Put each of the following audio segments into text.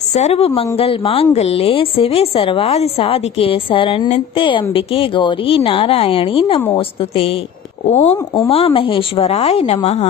सर्व मंगल मांगल्ये शिवे सर्वादि साधिके शरण्ये अंबिके गौरी नारायणी नमोस्तुते। ओम उमा महेश्वराय नमः।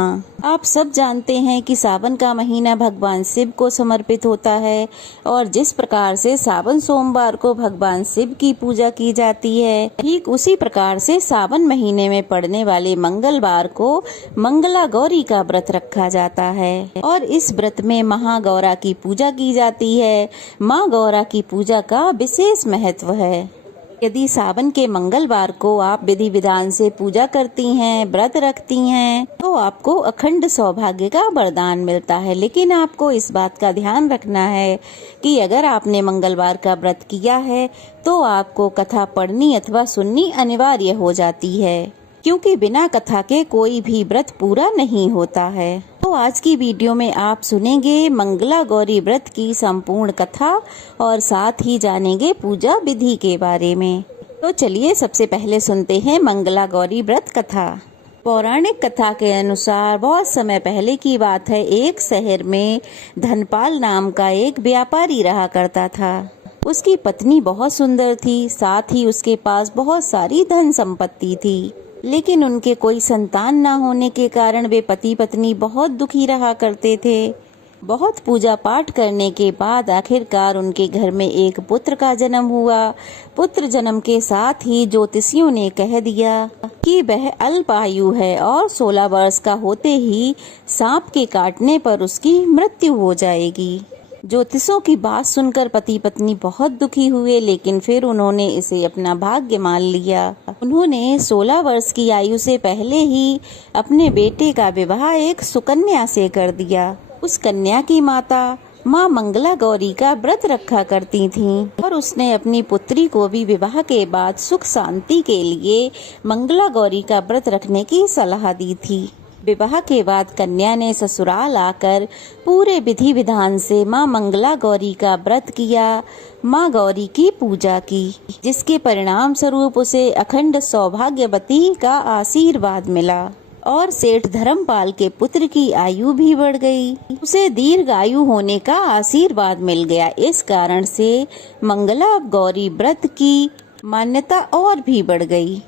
आप सब जानते हैं कि सावन का महीना भगवान शिव को समर्पित होता है और जिस प्रकार से सावन सोमवार को भगवान शिव की पूजा की जाती है, ठीक उसी प्रकार से सावन महीने में पड़ने वाले मंगलवार को मंगला गौरी का व्रत रखा जाता है और इस व्रत में महागौरा की पूजा की जाती है। माँ गौरा की पूजा का विशेष महत्व है। यदि सावन के मंगलवार को आप विधि विधान से पूजा करती हैं, व्रत रखती हैं, तो आपको अखंड सौभाग्य का वरदान मिलता है। लेकिन आपको इस बात का ध्यान रखना है कि अगर आपने मंगलवार का व्रत किया है तो आपको कथा पढ़नी अथवा सुननी अनिवार्य हो जाती है, क्योंकि बिना कथा के कोई भी व्रत पूरा नहीं होता है। तो आज की वीडियो में आप सुनेंगे मंगला गौरी व्रत की संपूर्ण कथा और साथ ही जानेंगे पूजा विधि के बारे में। तो चलिए सबसे पहले सुनते हैं मंगला गौरी व्रत कथा। पौराणिक कथा के अनुसार बहुत समय पहले की बात है, एक शहर में धनपाल नाम का एक व्यापारी रहा करता था। उसकी पत्नी बहुत सुंदर थी, साथ ही उसके पास बहुत सारी धन संपत्ति थी, लेकिन उनके कोई संतान न होने के कारण वे पति पत्नी बहुत दुखी रहा करते थे। बहुत पूजा पाठ करने के बाद आखिरकार उनके घर में एक पुत्र का जन्म हुआ। पुत्र जन्म के साथ ही ज्योतिषियों ने कह दिया कि वह अल्पायु है और 16 वर्ष का होते ही सांप के काटने पर उसकी मृत्यु हो जाएगी। ज्योतिषों की बात सुनकर पति पत्नी बहुत दुखी हुए, लेकिन फिर उन्होंने इसे अपना भाग्य मान लिया। उन्होंने 16 वर्ष की आयु से पहले ही अपने बेटे का विवाह एक सुकन्या से कर दिया। उस कन्या की माता माँ मंगला गौरी का व्रत रखा करती थीं और उसने अपनी पुत्री को भी विवाह के बाद सुख शांति के लिए मंगला गौरी का व्रत रखने की सलाह दी थी। विवाह के बाद कन्या ने ससुराल आकर पूरे विधि विधान से माँ मंगला गौरी का व्रत किया, माँ गौरी की पूजा की, जिसके परिणाम स्वरूप उसे अखंड सौभाग्यवती का आशीर्वाद मिला और सेठ धर्मपाल के पुत्र की आयु भी बढ़ गई। उसे दीर्घ आयु होने का आशीर्वाद मिल गया। इस कारण से मंगला गौरी व्रत की मान्यता और भी बढ़ गई।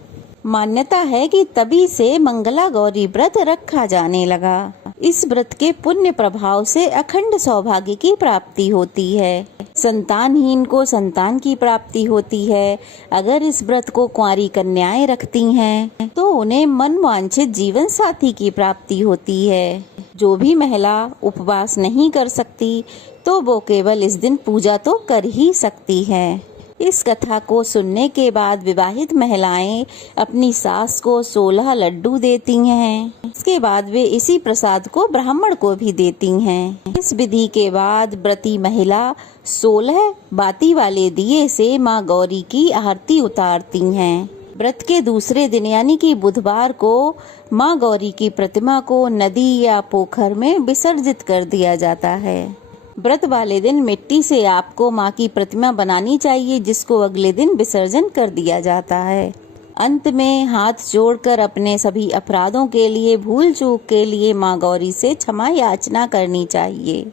मान्यता है कि तभी से मंगला गौरी व्रत रखा जाने लगा। इस व्रत के पुण्य प्रभाव से अखंड सौभाग्य की प्राप्ति होती है। संतानहीन को संतान की प्राप्ति होती है। अगर इस व्रत को कुंवारी कन्याएं रखती हैं तो उन्हें मनवांछित जीवन साथी की प्राप्ति होती है। जो भी महिला उपवास नहीं कर सकती तो वो केवल इस दिन पूजा तो कर ही सकती है। इस कथा को सुनने के बाद विवाहित महिलाएं अपनी सास को 16 लड्डू देती हैं। इसके बाद वे इसी प्रसाद को ब्राह्मण को भी देती हैं। इस विधि के बाद व्रती महिला 16 बाती वाले दिए से माँ गौरी की आरती उतारती हैं। व्रत के दूसरे दिन यानी कि बुधवार को माँ गौरी की प्रतिमा को नदी या पोखर में विसर्जित कर दिया जाता है। व्रत वाले दिन मिट्टी से आपको माँ की प्रतिमा बनानी चाहिए, जिसको अगले दिन विसर्जन कर दिया जाता है। अंत में हाथ जोड़कर अपने सभी अपराधों के लिए, भूल चूक के लिए माँ गौरी से क्षमा याचना करनी चाहिए।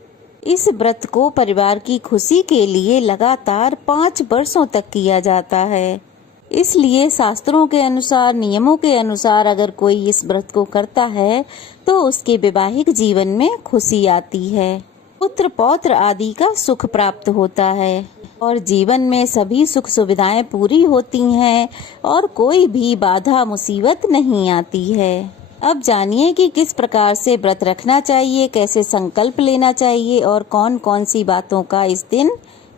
इस व्रत को परिवार की खुशी के लिए लगातार 5 वर्षों तक किया जाता है। इसलिए शास्त्रों के अनुसार, नियमों के अनुसार अगर कोई इस व्रत को करता है तो उसके वैवाहिक जीवन में खुशी आती है, पुत्र पौत्र आदि का सुख प्राप्त होता है और जीवन में सभी सुख सुविधाएं पूरी होती हैं और कोई भी बाधा मुसीबत नहीं आती है। अब जानिए कि किस प्रकार से व्रत रखना चाहिए, कैसे संकल्प लेना चाहिए और कौन कौन सी बातों का इस दिन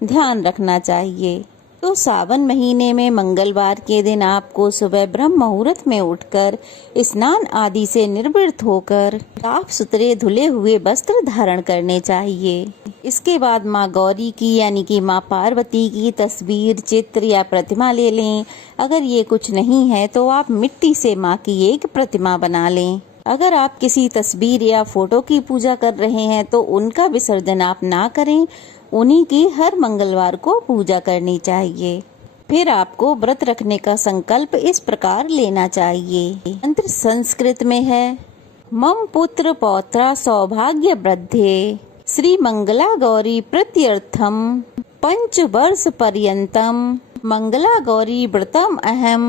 ध्यान रखना चाहिए। तो सावन महीने में मंगलवार के दिन आपको सुबह ब्रह्म मुहूर्त में उठकर स्नान आदि से निर्वृत होकर साफ सुथरे धुले हुए वस्त्र धारण करने चाहिए। इसके बाद माँ गौरी की यानी कि माँ पार्वती की तस्वीर, चित्र या प्रतिमा ले लें। अगर ये कुछ नहीं है तो आप मिट्टी से माँ की एक प्रतिमा बना लें। अगर आप किसी तस्वीर या फोटो की पूजा कर रहे हैं तो उनका विसर्जन आप ना करें, उन्हीं की हर मंगलवार को पूजा करनी चाहिए। फिर आपको व्रत रखने का संकल्प इस प्रकार लेना चाहिए। मंत्र संस्कृत में है, मम पुत्र पौत्रा सौभाग्य वृद्धे श्री मंगला गौरी प्रीत्यर्थम पंचवर्ष पर्यंतम मंगला गौरी व्रतम अहम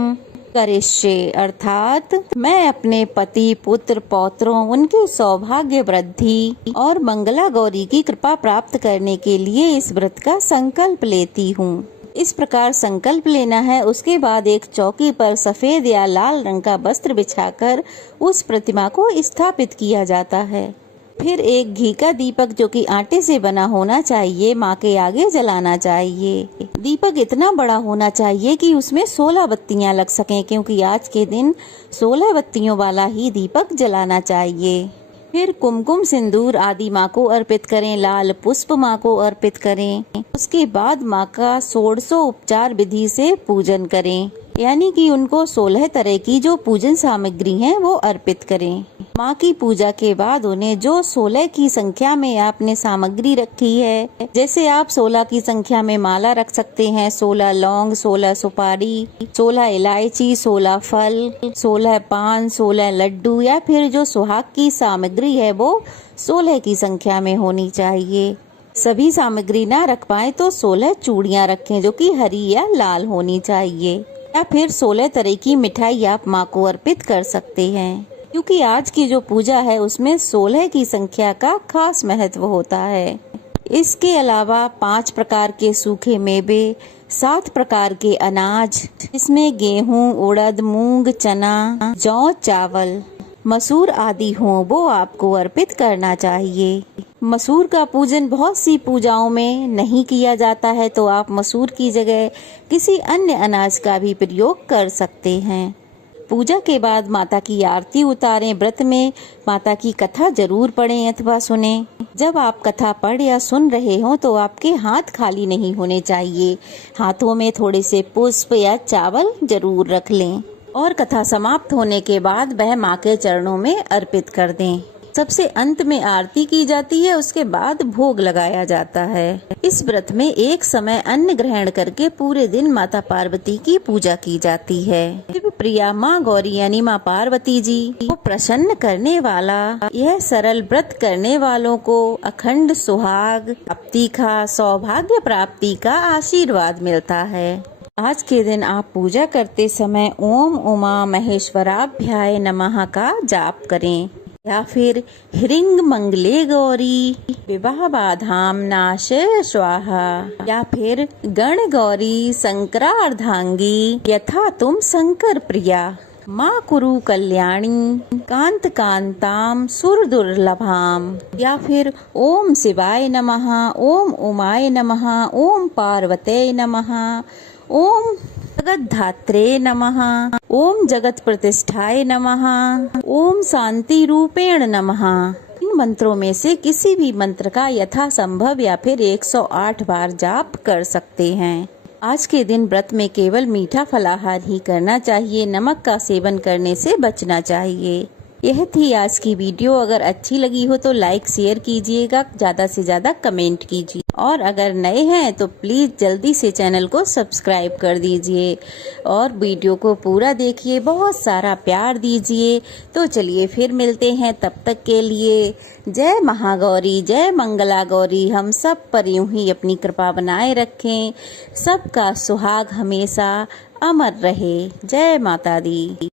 करिष्ये, अर्थात मैं अपने पति पुत्र पौत्रों उनके सौभाग्य वृद्धि और मंगला गौरी की कृपा प्राप्त करने के लिए इस व्रत का संकल्प लेती हूँ। इस प्रकार संकल्प लेना है। उसके बाद एक चौकी पर सफेद या लाल रंग का वस्त्र बिछाकर उस प्रतिमा को स्थापित किया जाता है। फिर एक घी का दीपक जो कि आटे से बना होना चाहिए माँ के आगे जलाना चाहिए। दीपक इतना बड़ा होना चाहिए कि उसमें 16 बत्तियां लग सकें, क्योंकि आज के दिन 16 बत्तियों वाला ही दीपक जलाना चाहिए। फिर कुमकुम सिंदूर आदि माँ को अर्पित करें, लाल पुष्प माँ को अर्पित करें। उसके बाद माँ का 16 उपचार विधि से पूजन करें, यानी कि उनको 16 तरह की जो पूजन सामग्री है वो अर्पित करें। माँ की पूजा के बाद उन्हें जो 16 की संख्या में आपने सामग्री रखी है, जैसे आप 16 की संख्या में माला रख सकते हैं, 16 लौंग, 16 सुपारी, 16 इलायची, 16 फल, 16 पान, 16 लड्डू, या फिर जो सुहाग की सामग्री है वो 16 की संख्या में होनी चाहिए। सभी सामग्री ना रख पाए तो 16 चूड़ियाँ रखें जो कि हरी या लाल होनी चाहिए, या फिर 16 तरह की मिठाई आप माँ को अर्पित कर सकते हैं, क्योंकि आज की जो पूजा है उसमें 16 की संख्या का खास महत्व होता है। इसके अलावा 5 प्रकार के सूखे मेवे, 7 प्रकार के अनाज, इसमें गेहूं, उड़द, मूंग, चना, जौ, चावल, मसूर आदि हो वो आपको अर्पित करना चाहिए। मसूर का पूजन बहुत सी पूजाओं में नहीं किया जाता है, तो आप मसूर की जगह किसी अन्य अनाज का भी प्रयोग कर सकते हैं। पूजा के बाद माता की आरती उतारें। व्रत में माता की कथा जरूर पढ़ें अथवा सुनें। जब आप कथा पढ़ या सुन रहे हो तो आपके हाथ खाली नहीं होने चाहिए। हाथों में थोड़े से पुष्प या चावल जरूर रख लें और कथा समाप्त होने के बाद वह माँ के चरणों में अर्पित कर दें। सबसे अंत में आरती की जाती है, उसके बाद भोग लगाया जाता है। इस व्रत में एक समय अन्न ग्रहण करके पूरे दिन माता पार्वती की पूजा की जाती है। शिव प्रिया माँ गौरी यानी माँ पार्वती जी को प्रसन्न करने वाला यह सरल व्रत करने वालों को अखंड सुहाग प्राप्ति का, सौभाग्य प्राप्ति का आशीर्वाद मिलता है। आज के दिन आप पूजा करते समय ओम उमा महेश्वराभ्याय नमः का जाप करें, या फिर ह्रीं मंगले गौरी विवाह बाधाम नाशय स्वाहा, या फिर गण गौरी शंकरार्धांगी यथा तुम शंकर प्रिया माँ कुरु कल्याणी कांत कांताम सुर दुर्लभाम, या फिर ओम शिवाय नमः, ओम उमाय नमः, ओम पार्वते नमः, ओम जगत धात्रे नमः, ओम जगत प्रतिष्ठाय नमः, ओम शांति रूपेण नमः। इन मंत्रों में से किसी भी मंत्र का यथासंभव या फिर 108 बार जाप कर सकते हैं। आज के दिन व्रत में केवल मीठा फलाहार ही करना चाहिए, नमक का सेवन करने से बचना चाहिए। यह थी आज की वीडियो। अगर अच्छी लगी हो तो लाइक शेयर कीजिएगा, ज्यादा से ज्यादा कमेंट कीजिए, और अगर नए हैं तो प्लीज जल्दी से चैनल को सब्सक्राइब कर दीजिए और वीडियो को पूरा देखिए, बहुत सारा प्यार दीजिए। तो चलिए फिर मिलते हैं, तब तक के लिए जय महागौरी, जय मंगला गौरी। हम सब पर यूं ही अपनी कृपा बनाए रखें, सबका सुहाग हमेशा अमर रहे। जय माता दी।